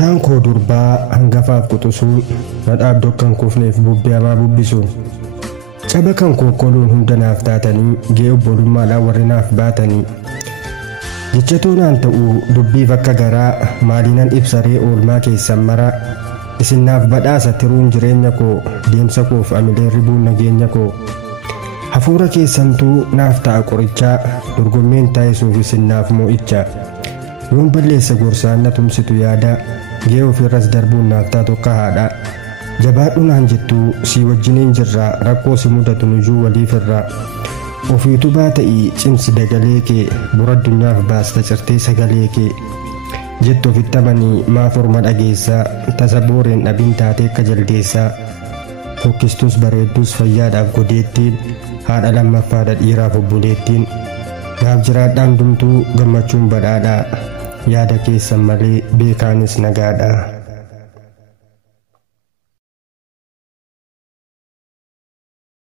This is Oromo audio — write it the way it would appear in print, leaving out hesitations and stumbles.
Olaan koo durbaa hangafaaf quxisuun nadhaaf dokkan kufneef bubbee hamaa bubbisuun caba kan kokkoluun hunda naaf taatanii gee obbolummaadhaan warri naaf baatanii jechatoo naan ta'u dubbiif akka garaa maaliinan ibsaree oolmaa keessan maraa isin naaf badhaasa tiruun jireenya koo deemsa koof amilee ribuun nageenya koo hafuura keessantuu naaf ta'a qorichaa dorgommeen taa'isuuf isin naaf mo'icha yoon balleessa gorsaan na tumsitu yaada gee ofirras darbuun naaf taatu akka haadha jabaadhu naan jettu si wajjiniin jirra rakkoo si mudatu nujuu waliif irraa ofiitu baata'ii cimsi dagalee kee bura addunyaaf baasta cirtee sagalee kee jettu ofitti amanii maaf orma dhageessaa tasa booreen dhabin taatee akka jaldeessaa fokkistus bareeddus fayyaadhaaf godeettiin haadha lammaffaadha dhiiraaf obboleettiin naaf jiraadhaan dumtuu gammachuun badhaadhaa yaada keessan malee beekaanis nagaadha.